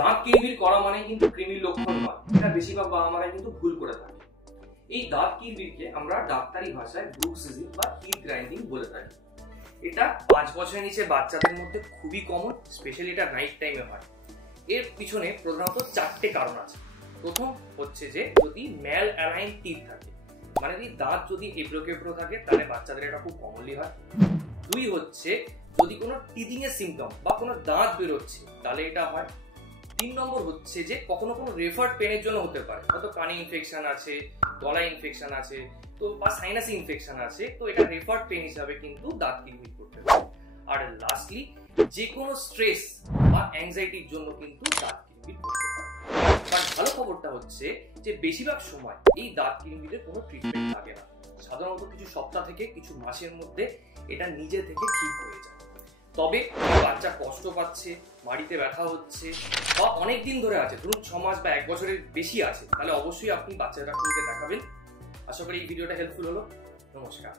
দাঁত কিরমির করা মানে কিন্তু কৃমির লক্ষণ নয়, এটা বেশিরভাগ বাবা মারা কিন্তু ভুল করে থাকে। এই দাঁত কিরমিরকে আমরা ডাক্তারি ভাষায় ব্রুক্সিজম বা টিথ গ্রাইন্ডিং বলে থাকি। এটা 5 বছরের নিচে বাচ্চাদের মধ্যে খুবই কমন, স্পেশালি এটা নাইট টাইমে হয়। এর পিছনে প্রধানত 4টে কারণ আছে। প্রথম হচ্ছে যে যদি ম্যাল অ্যালাইন টিথ থাকে, মানে যদি দাঁত যদি এবড়ো থাকে, তাহলে বাচ্চাদের এটা খুব কমনলি হয়। 2 হচ্ছে যদি কোনো টিদিং এর সিমটম বা কোনো দাঁত বেরোচ্ছে, তাহলে এটা হয়। 3 নম্বর হচ্ছে যে কখনো কোনো রেফার্ড পেনের জন্য হতে পারে, হয়তো কানে ইনফেকশন আছে, গলায় ইনফেকশন আছে, তো বা সাইনাসে ইনফেকশন আছে, তো এটা রেফার্ড পেন হিসাবে কিন্তু দাঁত কিরমির করতে পারে। আর লাস্টলি যে কোনো স্ট্রেস বা অ্যাংজাইটির জন্য কিন্তু দাঁত কিরমির করতে পারে। বাট ভালো খবরটা হচ্ছে যে বেশিরভাগ সময় এই দাঁত কিরমিরের কোনো ট্রিটমেন্ট লাগে না। সাধারণত কিছু সপ্তাহ থেকে কিছু মাসের মধ্যে এটা নিজে থেকে ঠিক হয়ে যায়। তবে বাচ্চা কষ্ট পাচ্ছে, মাড়িতে ব্যথা হচ্ছে বা অনেক দিন ধরে আছে, ধরুন 6 মাস বা 1 বছরের বেশি আছে, তাহলে অবশ্যই আপনি বাচ্চা ডাক্তারকে দেখাবেন। আশা করি এই ভিডিওটা হেল্পফুল হলো। নমস্কার।